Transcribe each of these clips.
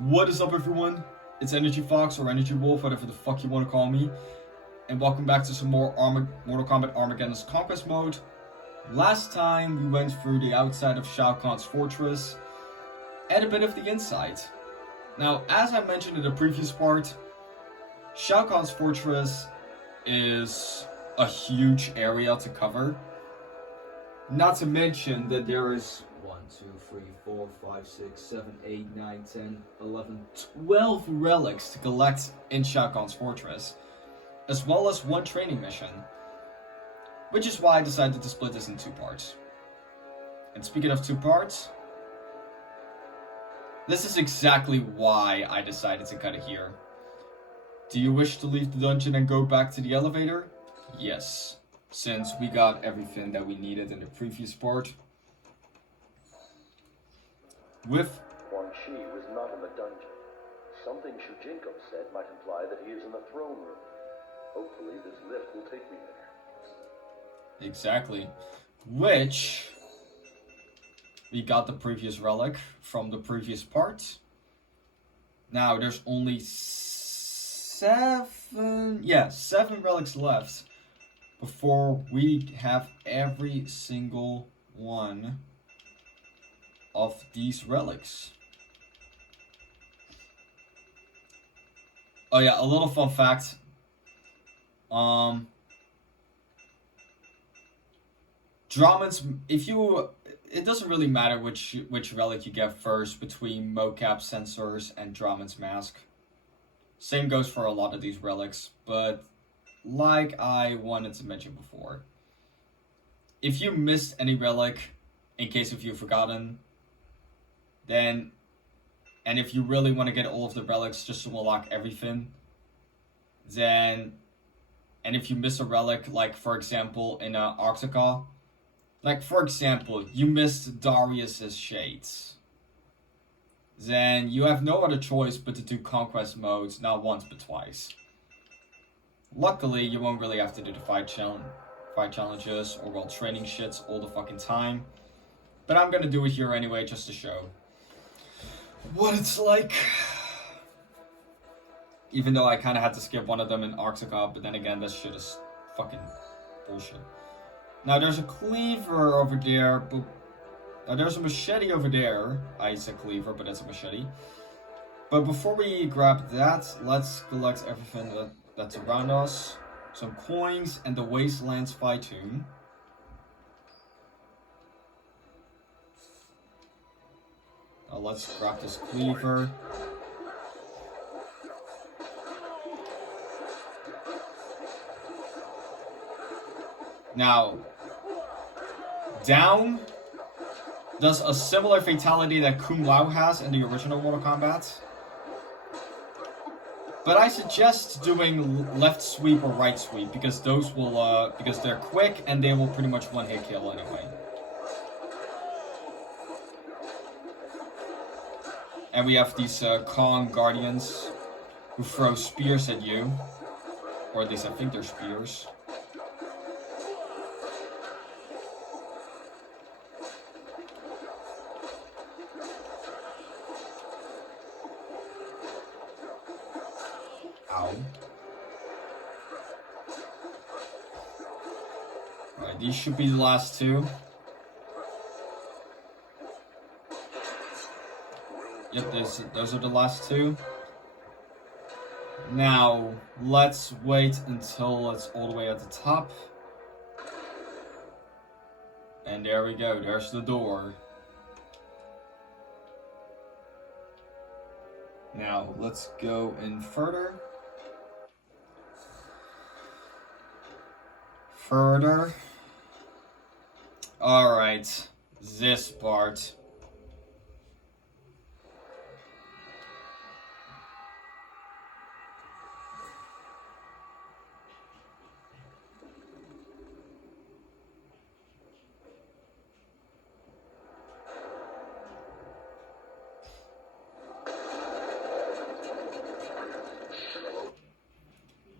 What is up, everyone? It's Energy Fox or Energy Wolf, whatever the fuck you want to call me, and welcome back to some more Mortal Kombat Armageddon's Conquest mode. Last time we went through the outside of Shao Kahn's fortress and a bit of the inside. Now, as I mentioned in the previous part, Shao Kahn's fortress is a huge area to cover. Not to mention that there is 1, 2, 3, 4, 5, 6, 7, 8, 9, 10, 11, 12 relics to collect in Shao Kahn's fortress, as well as one training mission, which is why I decided to split this in two parts. And speaking of two parts, this is exactly why I decided to cut it here. Do you wish to leave the dungeon and go back to the elevator? Yes, since we got everything that we needed in the previous part. With Quan Chi was not in the dungeon. Something Shujinko said might imply that he is in the throne room. Hopefully this lift will take me there. exactly, which we got the previous relic from the previous part. Now there's only seven relics left before we have every single one of these relics. Oh yeah, a little fun fact. Drummond's, it doesn't really matter which relic you get first between mocap sensors and Drummond's mask. Same goes for a lot of these relics, but like I wanted to mention before, if you missed any relic, in case if you've forgotten, then, and if you really want to get all of the relics just to unlock everything, then, and if you miss a relic, like for example in Arctica, like for example, you missed Darius's shades, then you have no other choice but to do conquest modes, not once but twice. Luckily, you won't really have to do the fight challenges or well training shits all the fucking time, but I'm gonna do it here anyway just to show what it's like. Even though I kind of had to skip one of them in Arctica, but then again, this shit is fucking bullshit. Now there's a cleaver over there, but there's a machete over there. I said cleaver, but it's a machete. But before we grab that, let's collect everything that's around us. Some coins and the Wastelands fight tune. Now let's grab this cleaver. Now, Down does a similar fatality that Kung Lao has in the original Mortal Kombat. But I suggest doing left sweep or right sweep because those will, because they're quick and they will pretty much one hit kill anyway. And we have these Kahn Guardians who throw spears at you. Or at least I think they're spears. Ow. Alright, these should be the last two. Yep, those are the last two. Now, let's wait until it's all the way at the top. And there we go, there's the door. Now, let's go in further. Alright, this part.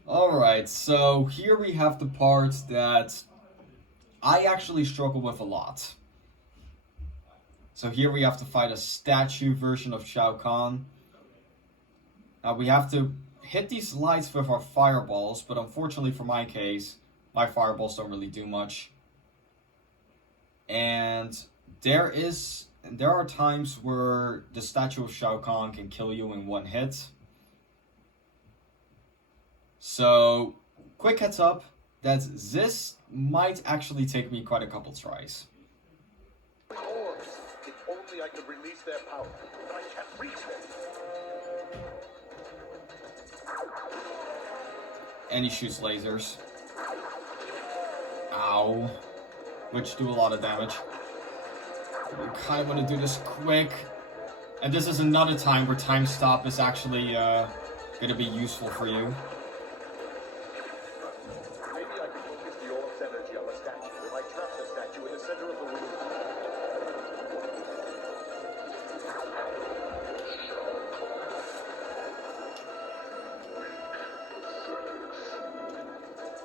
Alright, so here we have the part that I actually struggle with a lot. So here we have to fight a statue version of Shao Kahn, Now we have to hit these lights with our fireballs, but unfortunately for my case, my fireballs don't really do much. And there are times where the statue of Shao Kahn can kill you in one hit. So, quick heads up that this might actually take me quite a couple tries. Orbs. If only I could release their power, but I can't reach them. And he shoots lasers. Ow. Which do a lot of damage. We kind of want to do this quick. And this is another time where time stop is actually going to be useful for you. Maybe I can focus the orb's energy on the statue if I trap the statue in the center of the room.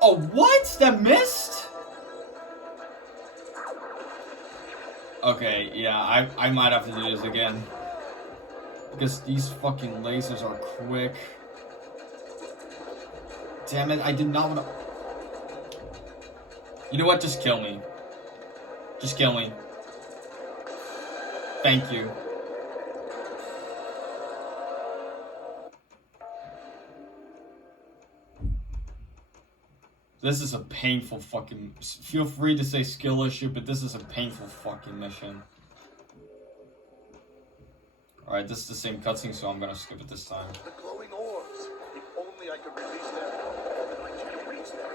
Oh, what? That missed? Okay, yeah, I might have to do this again. Because these fucking lasers are quick. Damn it, I did not want to... You know what? Just kill me. Just kill me. Thank you. This is a painful fucking... Feel free to say skill issue, but this is a painful fucking mission. Alright, this is the same cutscene, so I'm gonna skip it this time. The glowing orbs. If only I could release their power, but I can't reach them.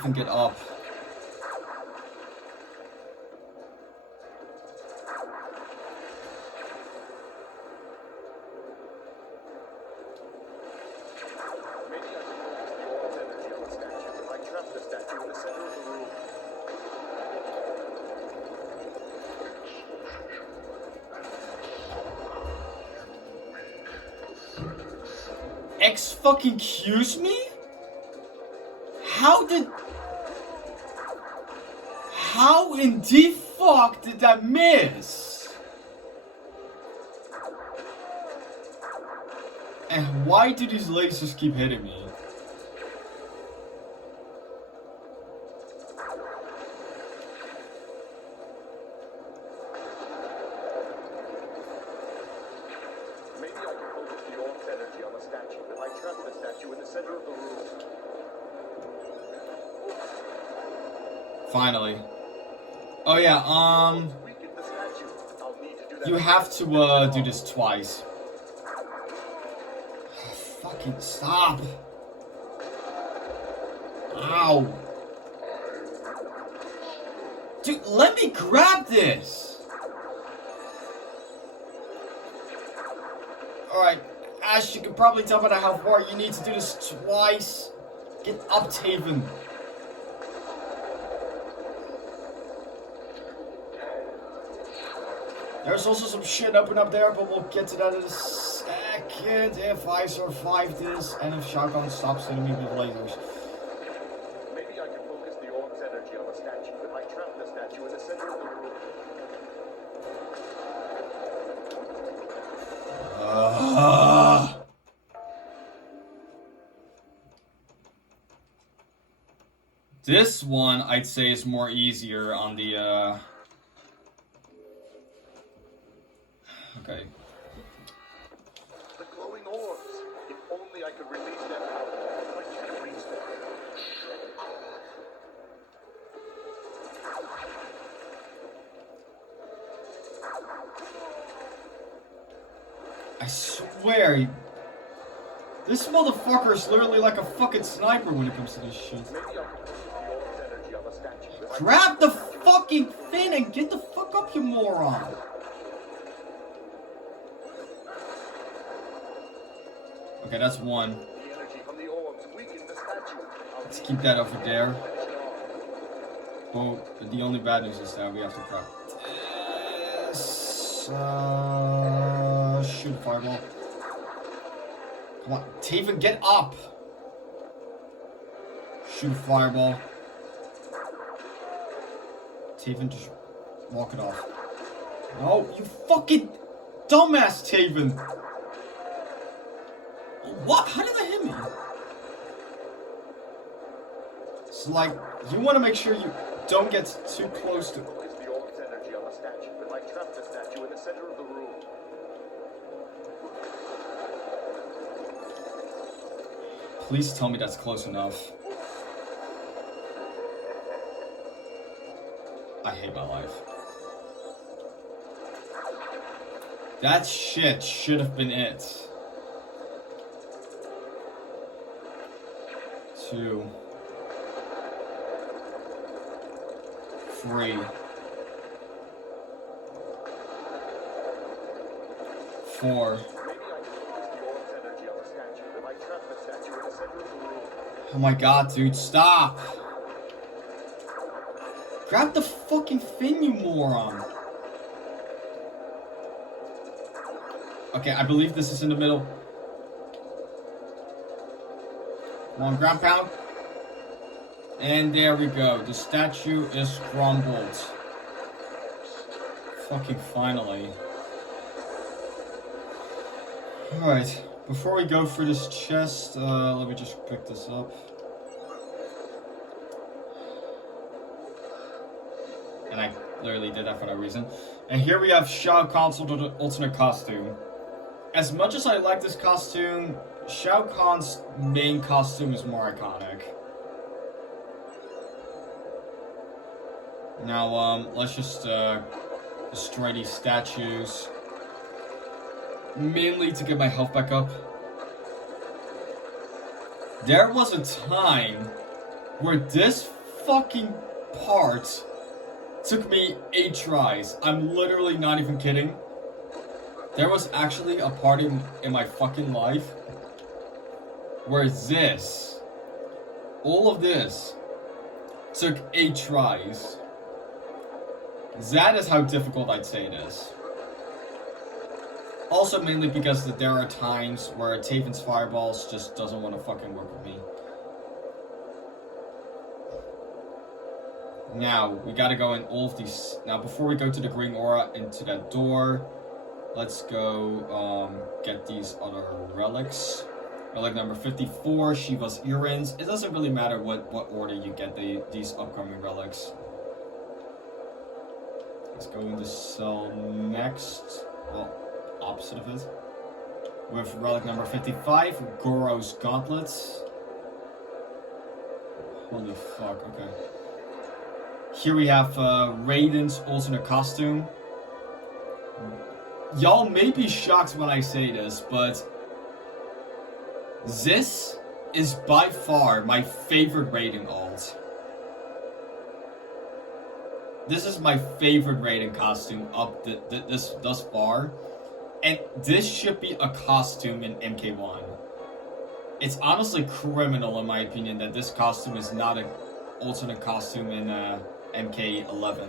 Taven, get up. Maybe I can focus the orb's energy on the statue if I trap the statue in the center of the room. Excuse me? How in the fuck did that miss? And why do these lasers keep hitting me? Maybe I can focus the orb's energy on the statue if I trap the statue in the center of the room. Finally. Oh yeah, Weaken the statue. I'll need to do that. you have to do this twice. Fucking stop. Ow. Dude, let me grab this. Alright, Ash, you can probably tell by how far you need to do this twice. Get up, Taven. There's also some shit up there, but we'll get to that in a second. If I survive this, and if Shao Kahn stops hitting me with lasers. Maybe I can focus the orb's energy on the statue if I trap the statue in the center of the room. This one, I'd say, is more easier on the, Okay. The glowing orbs. If only I could release their power, but I can't reach them. I swear, this motherfucker is literally like a fucking sniper when it comes to this shit. Maybe I can focus the orb's energy on the statue. If I Grab the fucking fin and get the fuck up, you moron! Okay, that's one. The energy from the orbs weaken the statue. Let's keep that over there. Well, the only bad news is that we have to prep this. Shoot fireball. Come on, Taven, get up! Shoot fireball. Taven, just walk it off. No, you fucking dumbass, Taven! What? How did that hit me? It's like, you want to make sure you don't get too close to... It's the orb's energy on the statue. It might trap the statue in the center of the room. Please tell me that's close enough. I hate my life. That shit should have been it. 2, 3, 4. Oh my god, dude, stop! Grab the fucking thing, you moron! Okay, I believe this is in the middle. Come on, ground pound. And there we go. The statue is crumbled. Fucking finally. Alright, before we go through this chest, let me just pick this up. And I literally did that for no reason. And here we have Shao Kahn's alternate costume. As much as I like this costume, Shao Kahn's main costume is more iconic. Now, let's just destroy these statues. Mainly to get my health back up. There was a time where this fucking part took me 8 tries. I'm literally not even kidding. There was actually a part in my fucking life where all of this, took 8 tries. That is how difficult I'd say it is. Also mainly because there are times where Taven's fireballs just doesn't want to fucking work with me. Now, we gotta go in all of these. Now, before we go to the green aura into that door, let's go get these other relics. Relic number 54, Shiva's earrings. It doesn't really matter what order you get these upcoming relics. Let's go into cell next. Well, opposite of it. With relic number 55, Goro's gauntlets. Holy fuck, okay. Here we have Raiden's alternate costume. Y'all may be shocked when I say this, but this is by far my favorite Raiden alt. This is my favorite Raiden costume up thus far. And this should be a costume in MK1. It's honestly criminal in my opinion that this costume is not an alternate costume in MK11.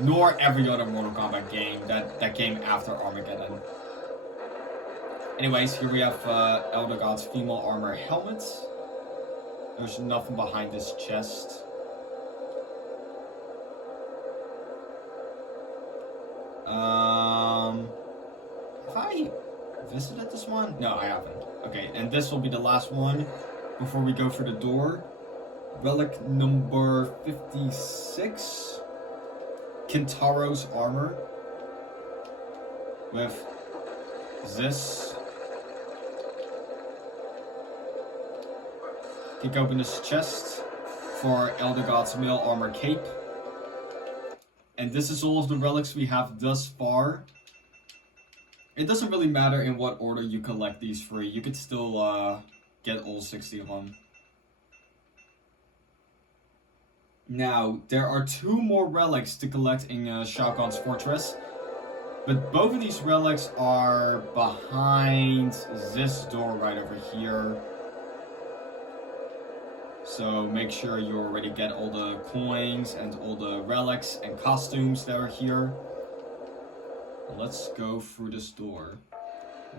Nor every other Mortal Kombat game that came after Armageddon. Anyways, here we have Elder God's female armor helmet. There's nothing behind this chest. Have I visited this one? No, I haven't. Okay, and this will be the last one before we go for the door. Relic number 56. Kintaro's armor. With this. Kick open this chest for Elder God's male armor cape. And this is all of the relics we have thus far. It doesn't really matter in what order you collect these free. You could still get all 60 of them. Now, there are 2 more relics to collect in Shao Kahn's fortress. But both of these relics are behind this door right over here. So make sure you already get all the coins and all the relics and costumes that are here. Let's go through this door,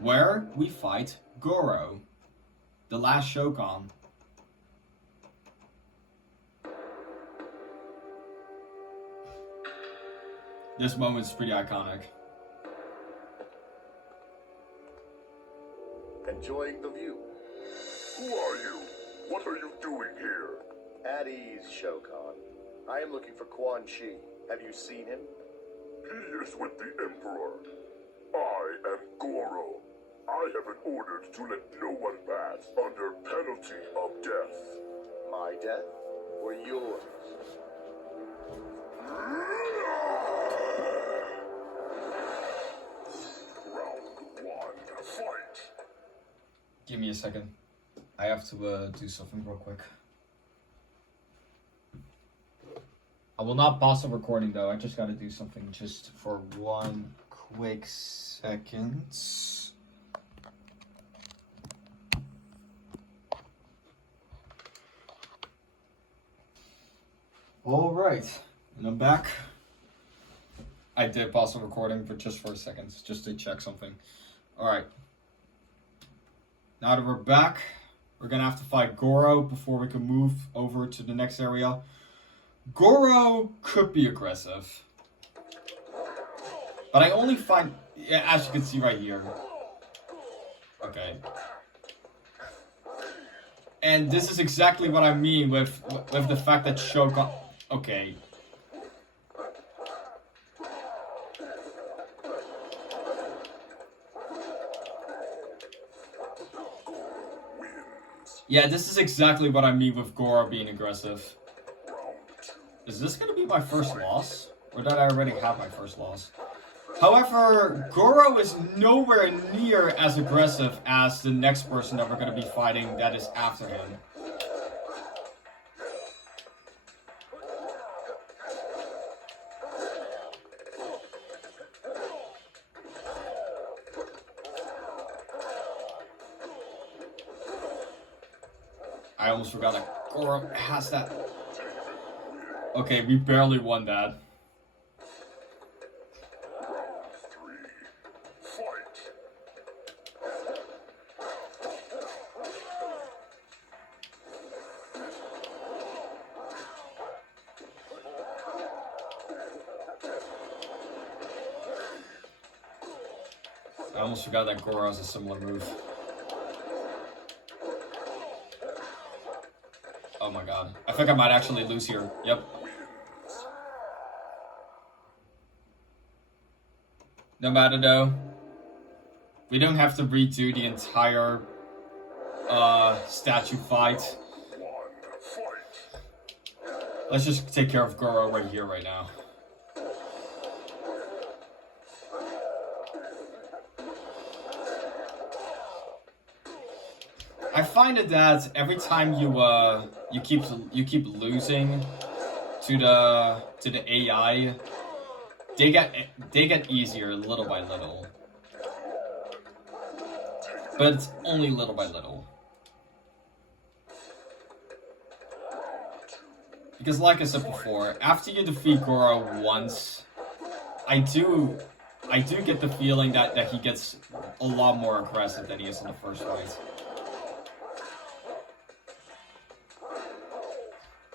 where we fight Goro, the last Shogun. This moment's pretty iconic. Enjoying the view. Who are you? What are you doing here? At ease, Shao Kahn. I am looking for Quan Chi. Have you seen him? He is with the Emperor. I am Goro. I have been ordered to let no one pass under penalty of death. My death or yours? Round 1, fight! Give me a second. I have to do something real quick. I will not pause the recording though. I just gotta do something just for 1 quick second. Alright, and I'm back. I did pause the recording for just for a second, just to check something. Alright. Now that we're back, we're gonna have to fight Goro before we can move over to the next area. Goro could be aggressive, but I only find, yeah, as you can see right here. Okay. And this is exactly what I mean with the fact that Shao. Okay. Yeah, this is exactly what I mean with Goro being aggressive. Is this gonna be my first loss? Or did I already have my first loss? However, Goro is nowhere near as aggressive as the next person that we're gonna be fighting that is after him. I almost forgot that Goro has that. Okay, we barely won that. Round 3, fight! I almost forgot that Goro has a similar move. Oh my god. I think I might actually lose here. Yep. No matter though, we don't have to redo the entire statue fight. Let's just take care of Goro right here, right now. I find it that every time you keep losing to the AI, they get easier little by little, but it's only little by little. Because like I said before, after you defeat Goro once, I do get the feeling that he gets a lot more aggressive than he is in the first fight.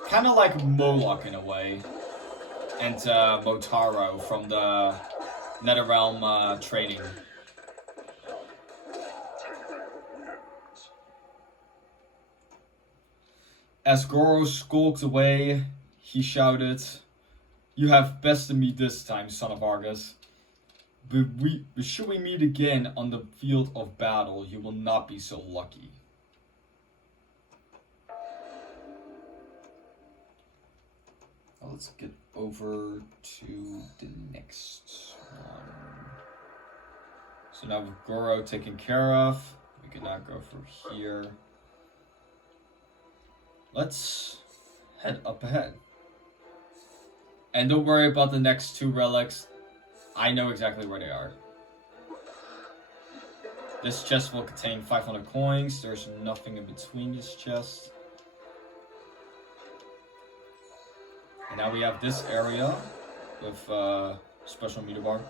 Kind of like Moloch in a way, and Motaro from the NetherRealm training. As Goro skulked away, he shouted, "You have bested me this time, son of Argus. But should we meet again on the field of battle, you will not be so lucky." Let's get over to the next one. So now with Goro taken care of, we can now go from here. Let's head up ahead. And don't worry about the next 2 relics. I know exactly where they are. This chest will contain 500 coins. There's nothing in between this chest. And now we have this area with special meter bar.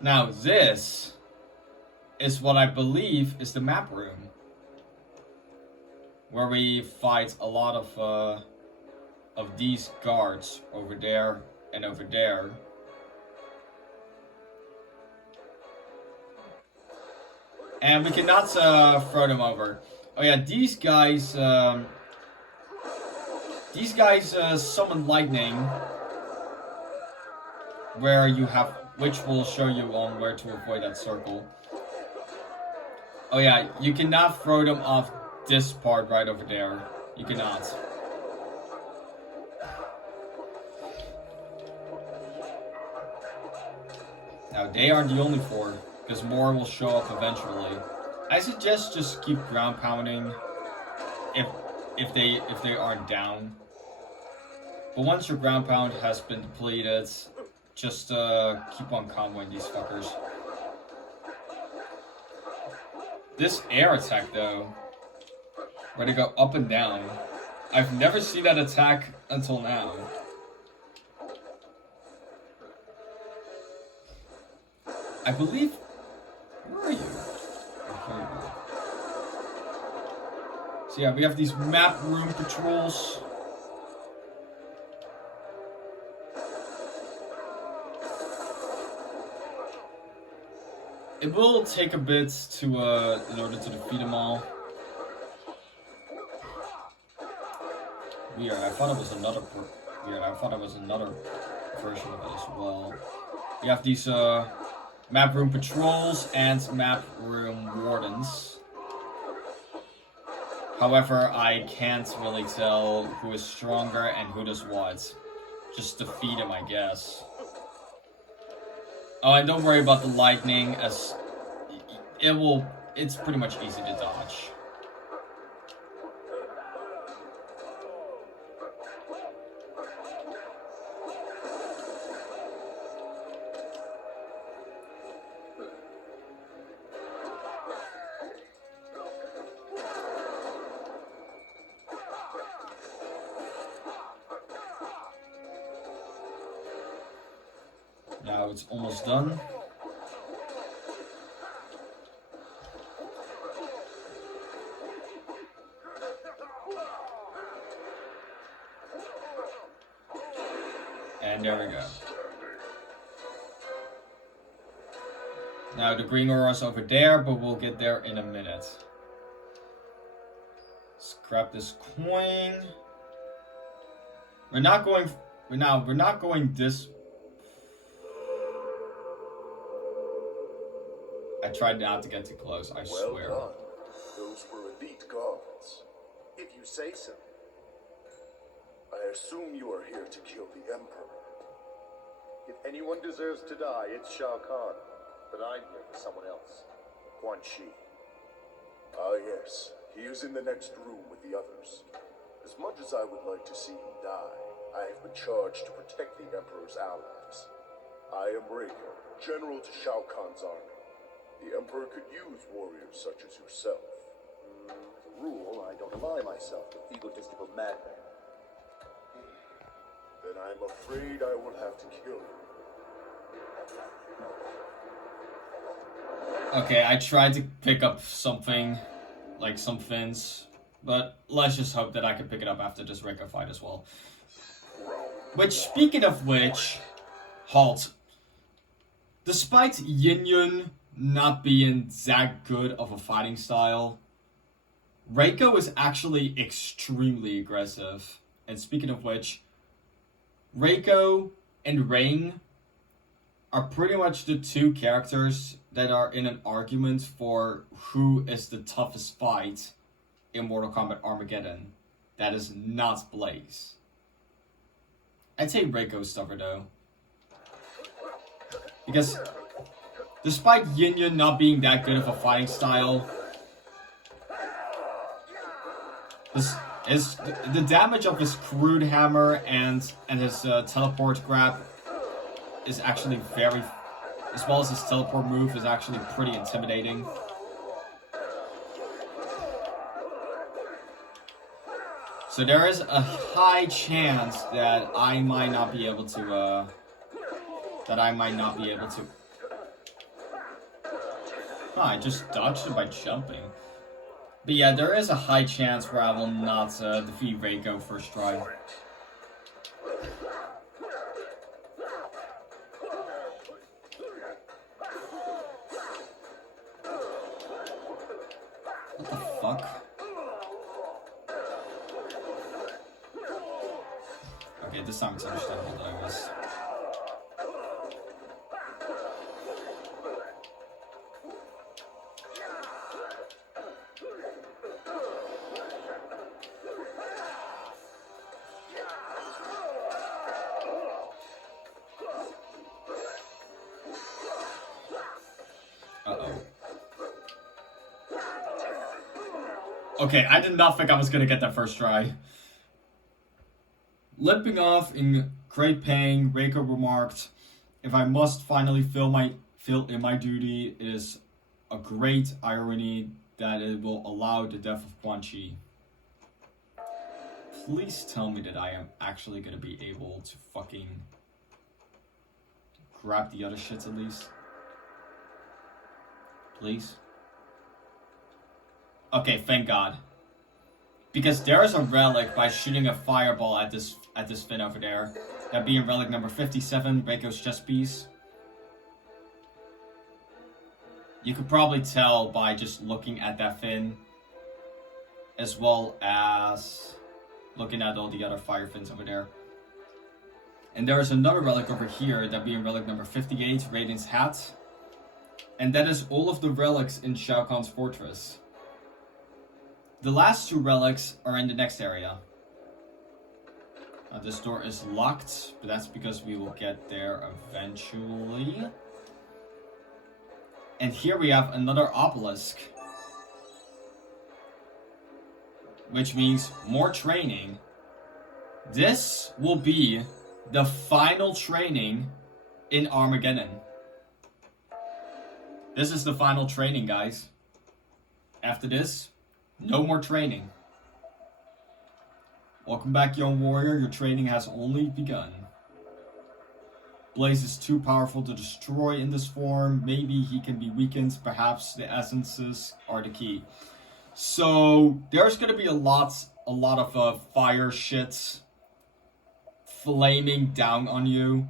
Now this is what I believe is the map room, where we fight a lot of these guards over there and over there. And we cannot throw them over. Oh yeah, these guys summon lightning, where you have, which will show you on where to avoid that circle. Oh yeah, you cannot throw them off this part right over there. You cannot. Now they aren't the only 4, because more will show up eventually. I suggest just keep ground pounding if they aren't down. But once your ground pound has been depleted, just keep on comboing these fuckers. This air attack though, where they go up and down, I've never seen that attack until now. I believe... Where are you? Okay. So yeah, we have these map room patrols. It will take a bit to, in order to defeat them all. Weird, I thought it was another version of it as well. We have these, map room patrols and map room wardens. However, I can't really tell who is stronger and who does what. Just defeat him, I guess. Oh, and don't worry about the lightning, as it's pretty much easy to dodge. Now it's almost done. And there we go. Now the green aura's over there, but we'll get there in a minute. Let's grab this coin. We're not going this. I tried not to get too close, I swear. Well done. Those were elite guards. If you say so. I assume you are here to kill the Emperor. If anyone deserves to die, it's Shao Kahn. But I'm here for someone else. Quan Chi. Ah yes, he is in the next room with the others. As much as I would like to see him die, I have been charged to protect the Emperor's allies. I am Reiko, general to Shao Kahn's army. The Emperor could use warriors such as yourself. As a rule, I don't ally myself with egotistical madmen. Then I'm afraid I will have to kill you. Okay, I tried to pick up something, like some fins, but let's just hope that I can pick it up after this Reiko fight as well. Which, speaking of which, halt. Despite Yin Yun not being that good of a fighting style, Reiko is actually extremely aggressive. And speaking of which, Reiko and Ring are pretty much the two characters that are in an argument for who is the toughest fight in Mortal Kombat Armageddon. That is not Blaze. I'd say Reiko's tougher though. Because despite Yin Yun not being that good of a fighting style, the damage of his crude hammer and his teleport grab is actually very, as well as his teleport move, is actually pretty intimidating. So there is a high chance that I might not be able to, Oh, I just dodged it by jumping. But yeah, there is a high chance where I will not defeat Reiko first try. Okay, this time it's understandable that I missed. Okay, I did not think I was gonna get that first try. Limping off in great pain, Reiko remarked, "If I must finally fill in my duty, it is a great irony that it will allow the death of Quan Chi." Please tell me that I am actually gonna be able to fucking grab the other shits at least. Please. Okay, thank God. Because there's a relic by shooting a fireball at this fin over there. That being relic number 57, Reiko's chest piece. You could probably tell by just looking at that fin, as well as looking at all the other fire fins over there. And there is another relic over here, that being relic number 58, Raiden's hat. And that is all of the relics in Shao Kahn's fortress. The last two relics are in the next area. This door is locked, but that's because we will get there eventually. And here we have another obelisk. Which means more training. This will be the final training in Armageddon. This is the final training, guys. After this, no more training. Welcome back, young warrior. Your training has only begun. Blaze is too powerful to destroy in this form. Maybe he can be weakened. Perhaps the essences are the key. So there's gonna be a lot of fire shits flaming down on you,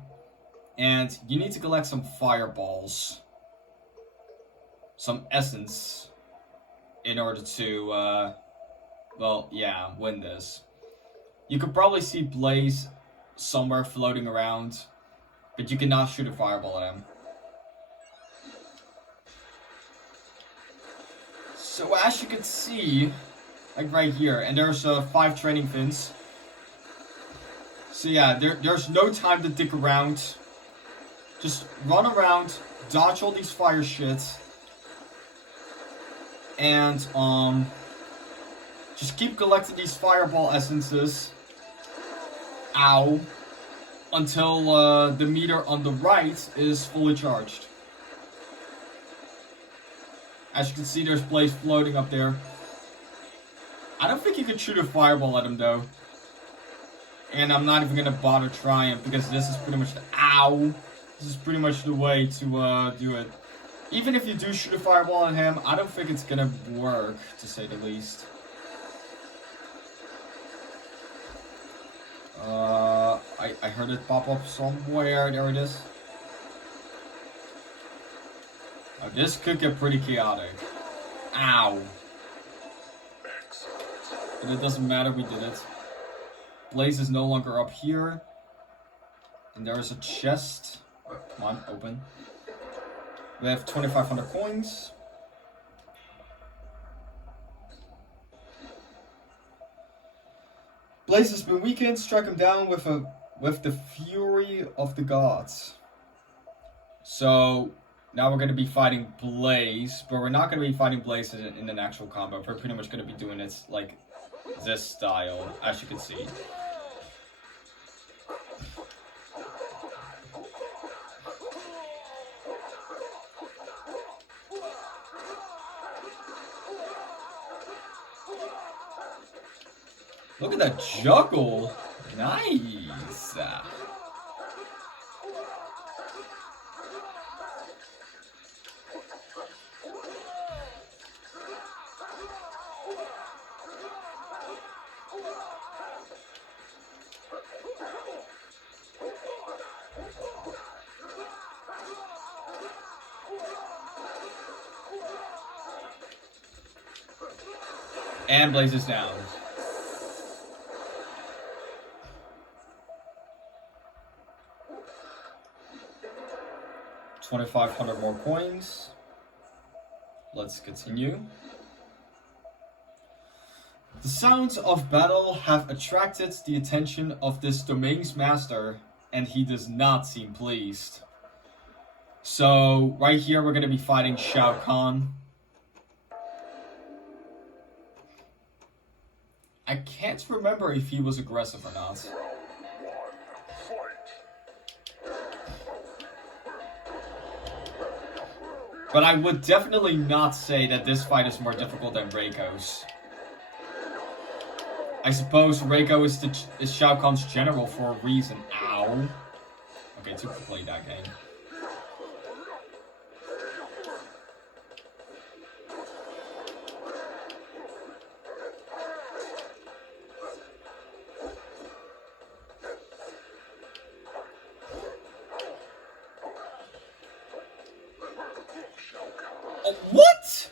and you need to collect some fireballs, some essence, in order to, win this. You could probably see Blaze somewhere floating around, but you cannot shoot a fireball at him. So as you can see, like right here, and there's 5 training fins. So yeah, there's no time to dick around. Just run around, dodge all these fire shits, and just keep collecting these fireball essences. Ow. Until the meter on the right is fully charged. As you can see, there's Blaze floating up there. I don't think you could shoot a fireball at him though. And I'm not even gonna bother trying, because this is pretty much this is pretty much the way to do it. Even if you do shoot a fireball at him, I don't think it's gonna work, to say the least. I heard it pop up somewhere. There it is. Oh, this could get pretty chaotic. Ow. But it doesn't matter, we did it. Blaze is no longer up here. And there is a chest. Come on, open. We have 2,500 coins. Blaze has been weakened. Strike him down with the fury of the gods. So now we're going to be fighting Blaze, but we're not going to be fighting Blaze in an actual combat. We're pretty much going to be doing it like this style, as you can see. Look at that juggle. Nice. And Blaze is down. 2,500 more coins. Let's continue. The sounds of battle have attracted the attention of this domain's master, and he does not seem pleased. So, right here we're going to be fighting Shao Kahn. I can't remember if he was aggressive or not. But I would definitely not say that this fight is more difficult than Reiko's. I suppose Reiko is Shao Kahn's general for a reason. Ow. Okay, to play that game. Oh, what?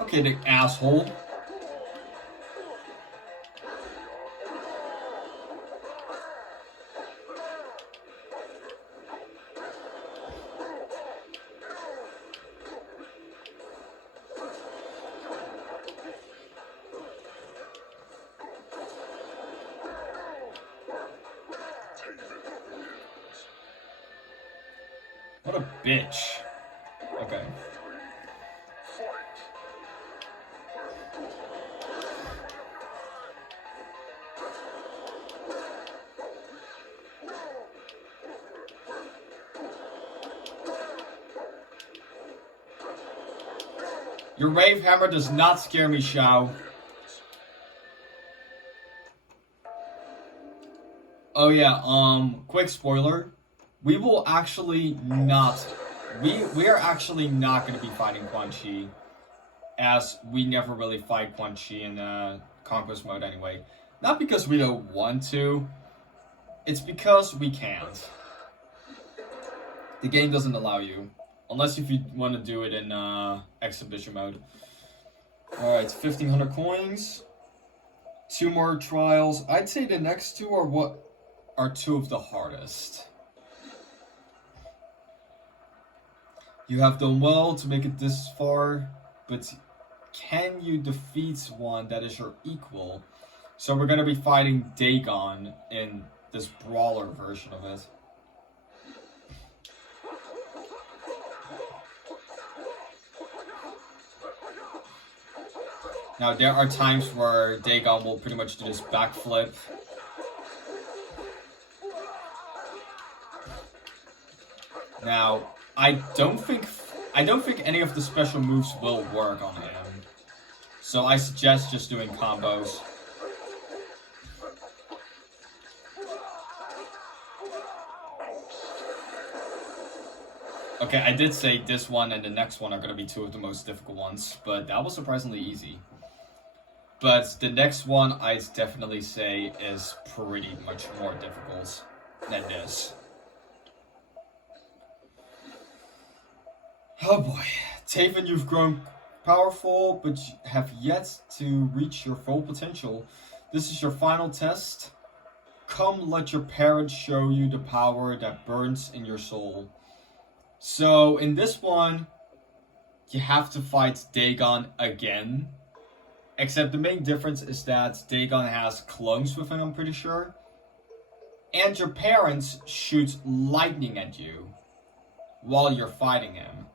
Okay, the asshole. What a bitch. Okay. Your Rave Hammer does not scare me, Shao. Oh yeah, quick spoiler. We will actually not... We are actually not going to be fighting Quan Chi, as we never really fight Quan Chi in Conquest mode anyway. Not because we don't want to, it's because we can't. The game doesn't allow you. Unless if you want to do it in exhibition mode. Alright, 1,500 coins. 2 more trials. I'd say the next 2 are what are 2 of the hardest. You have done well to make it this far, but can you defeat one that is your equal? So we're going to be fighting Dagon in this brawler version of it. Now, there are times where Dagon will pretty much do this backflip. Now, I don't think any of the special moves will work on him. So I suggest just doing combos. Okay, I did say this one and the next one are going to be 2 of the most difficult ones, but that was surprisingly easy. But the next one, I'd definitely say, is pretty much more difficult than this. Oh boy. Taven, you've grown powerful, but have yet to reach your full potential. This is your final test. Come, let your parents show you the power that burns in your soul. So, in this one, you have to fight Dagon again. Except the main difference is that Dagon has clones with him, I'm pretty sure. And your parents shoot lightning at you while you're fighting him.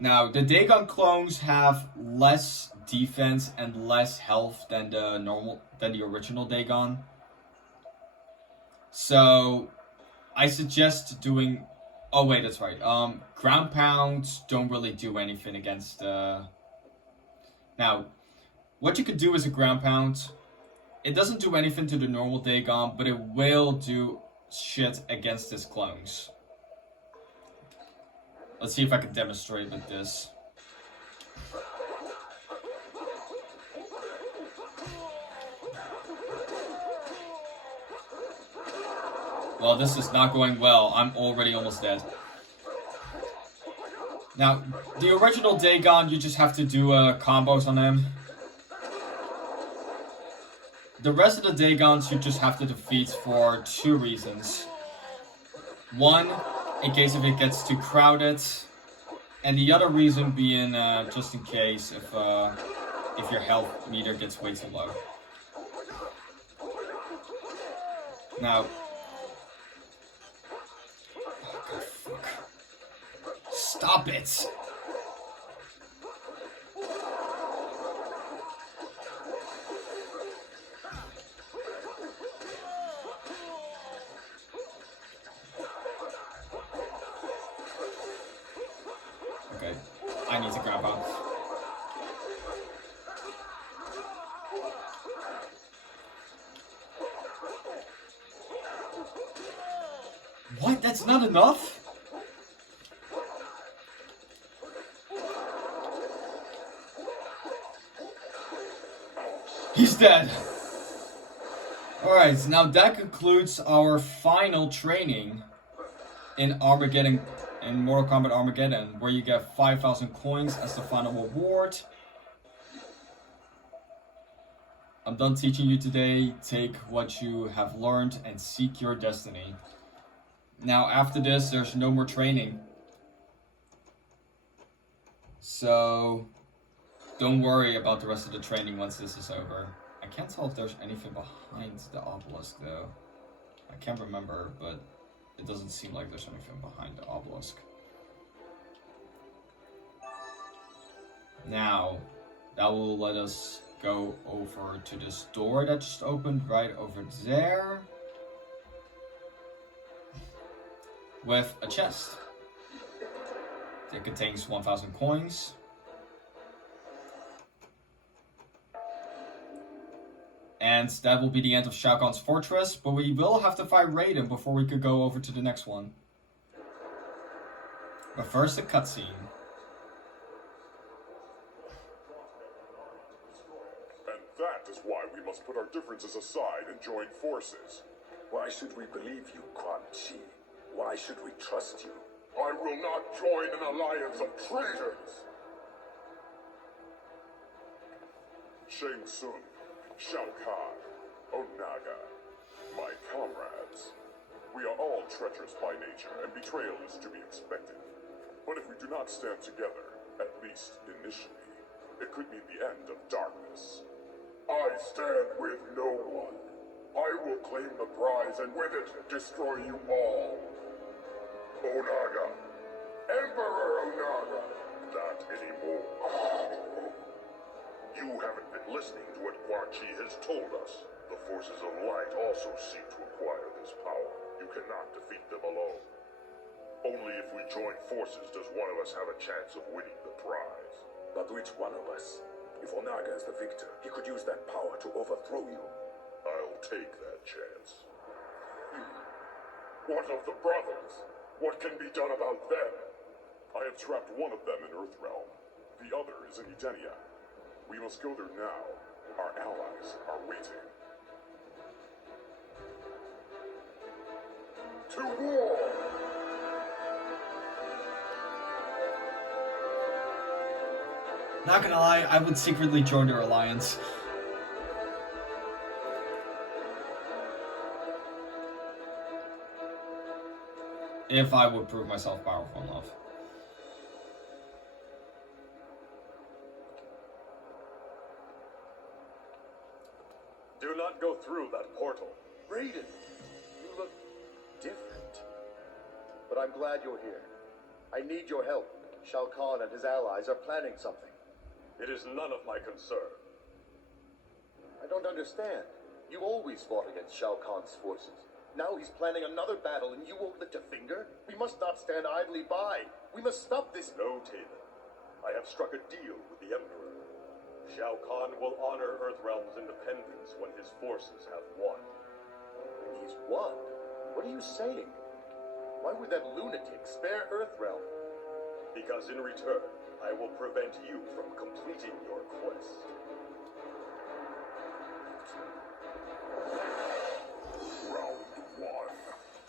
Now, the Dagon clones have less defense and less health than the original Dagon. So, I suggest doing... Oh wait, that's right. Ground pounds don't really do anything against... Now, what you could do is a ground pound. It doesn't do anything to the normal Dagon, but it will do shit against his clones. Let's see if I can demonstrate with this. Well, this is not going well. I'm already almost dead. Now, the original Dagon, you just have to do combos on him. the rest of the Dagons you just have to defeat for 2 reasons. One, in case if it gets too crowded, and the other reason being just in case if your health meter gets way too low. Now, oh God, fuck. Stop it! Okay, I need to grab out. What? That's not enough? He's dead. Alright, now that concludes our final training in Armageddon, in Mortal Kombat Armageddon, where you get 5,000 coins as the final reward. I'm done teaching you today. Take what you have learned and seek your destiny. Now after this, there's no more training. So don't worry about the rest of the training once this is over. I can't tell if there's anything behind the obelisk though. I can't remember, but it doesn't seem like there's anything behind the obelisk. Now, that will let us go over to this door that just opened right over there. With a chest. It contains 1,000 coins. And that will be the end of Shao Kahn's fortress, but we will have to fight Raiden before we could go over to the next one. But first, a cutscene. And that is why we must put our differences aside and join forces. Why should we believe you, Quan Chi? Why should we trust you? I will not join an alliance of traitors! Shang Tsung, Shao Kahn, Onaga, my comrades. We are all treacherous by nature, and betrayal is to be expected. But if we do not stand together, at least initially, it could mean the end of darkness. I stand with no one. I will claim the prize and with it destroy you all. Onaga. Emperor Onaga. Not anymore. You haven't been listening to what Quan Chi has told us. The forces of light also seek to acquire this power. You cannot defeat them alone. Only if we join forces does one of us have a chance of winning the prize. But which one of us? If Onaga is the victor, he could use that power to overthrow you. I'll take that chance. What of the brothers? What can be done about them? I have trapped one of them in Earthrealm. The other is in Edenia. We must go there now. Our allies are waiting. To war! Not gonna lie, I would secretly join their alliance. If I would prove myself powerful enough. Do not go through that portal. Raiden, you look different. But I'm glad you're here. I need your help. Shao Kahn and his allies are planning something. It is none of my concern. I don't understand. You always fought against Shao Kahn's forces. Now he's planning another battle and you won't lift a finger? We must not stand idly by. We must stop this. No, Taven. I have struck a deal with the Emperor. Shao Kahn will honor Earthrealm's independence when his forces have won. He's won? What are you saying? Why would that lunatic spare Earthrealm? Because in return, I will prevent you from completing your quest. Round one.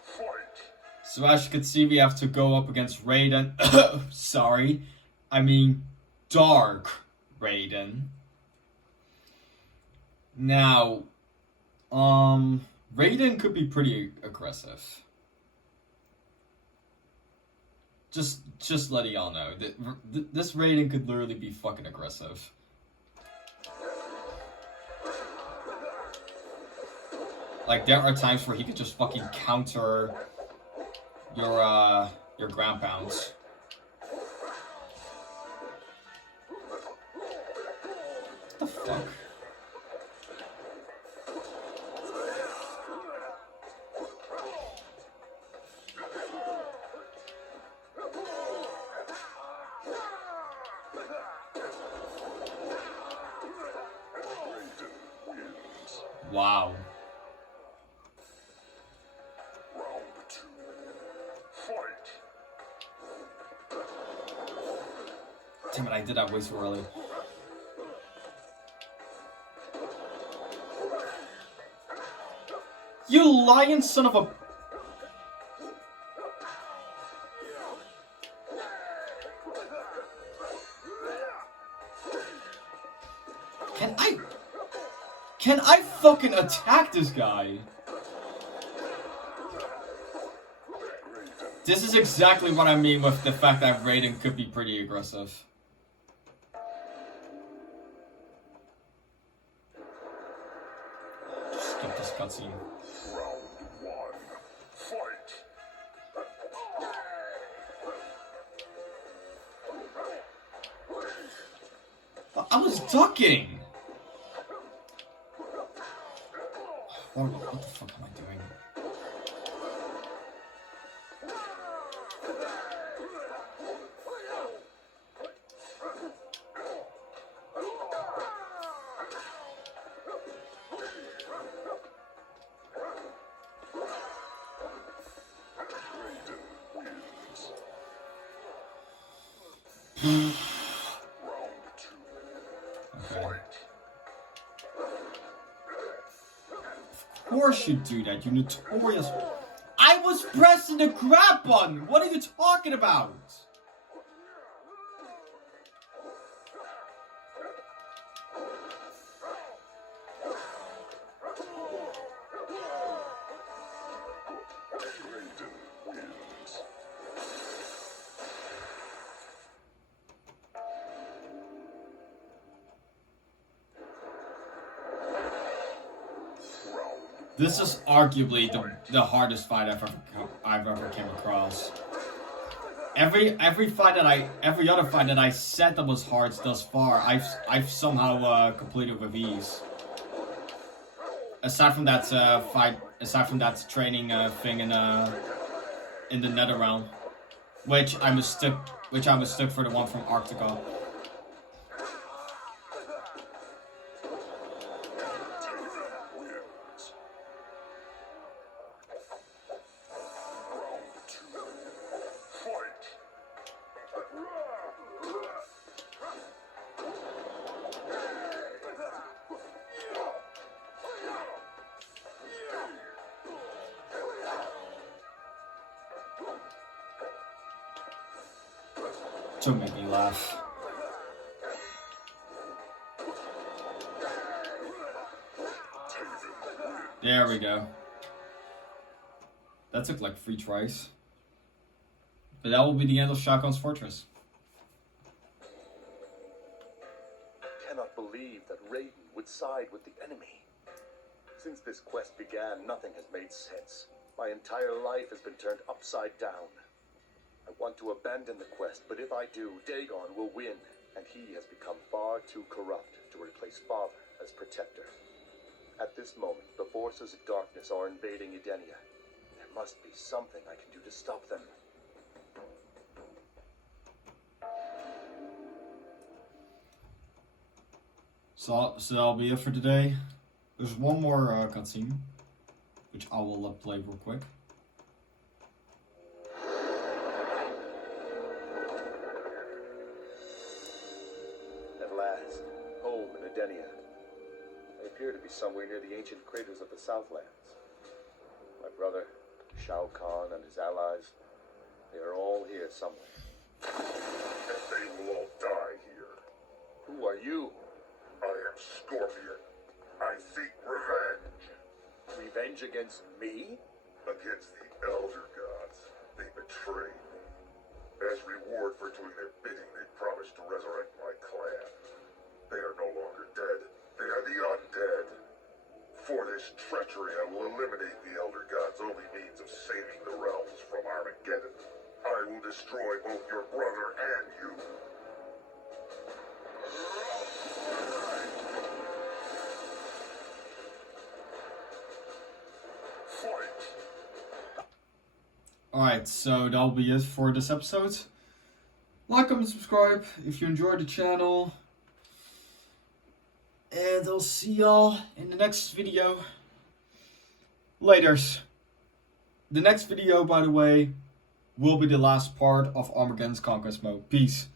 Fight! So as you can see, we have to go up against Raiden. Sorry. I mean, Dark Raiden. Now, Raiden could be pretty aggressive. Just letting y'all know that this Raiden could literally be fucking aggressive. Like, there are times where he could just fucking counter your ground pounds. What the fuck? Wow. Round 2. Fight! Damn it, I did that way too early. You lying son of a... Can I fucking attack this guy? This is exactly what I mean with the fact that Raiden could be pretty aggressive. Just skip this cutscene. Round 1. Fight! I was ducking! What the fuck am I doing? Of course you do that, you notorious... I was pressing the grab button! What are you talking about? This is arguably the hardest fight I've ever came across. Every other fight that I said that was hard thus far, I've somehow completed with ease. Aside from that training thing in the Nether realm, which I mistook for the one from Arctica. Don't make me laugh. There we go. That took like 3 tries. But that will be the end of Shao Kahn's fortress. Cannot believe that Raiden would side with the enemy. Since this quest began, nothing has made sense. My entire life has been turned upside down. I want to abandon the quest, but if I do, Dagon will win, and he has become far too corrupt to replace Father as protector. At this moment, the forces of darkness are invading Edenia. There must be something I can do to stop them. So that'll be it for today. There's one more cutscene, which I will play real quick. I appear to be somewhere near the ancient craters of the Southlands. My brother, Shao Kahn, and his allies, they are all here somewhere. And they will all die here. Who are you? I am Scorpion. I seek revenge. Revenge against me? Against the Elder Gods. They betrayed me. As reward for doing their bidding, they promised to resurrect my clan. They are no longer dead. They are the undead. For this treachery, I will eliminate the Elder Gods' only means of saving the realms from Armageddon. I will destroy both your brother and you. Fight! Alright, so that'll be it for this episode. Like, comment, subscribe if you enjoyed the channel. And I'll see y'all in the next video. Laters. The next video, by the way, will be the last part of Armageddon's Conquest mode. Peace.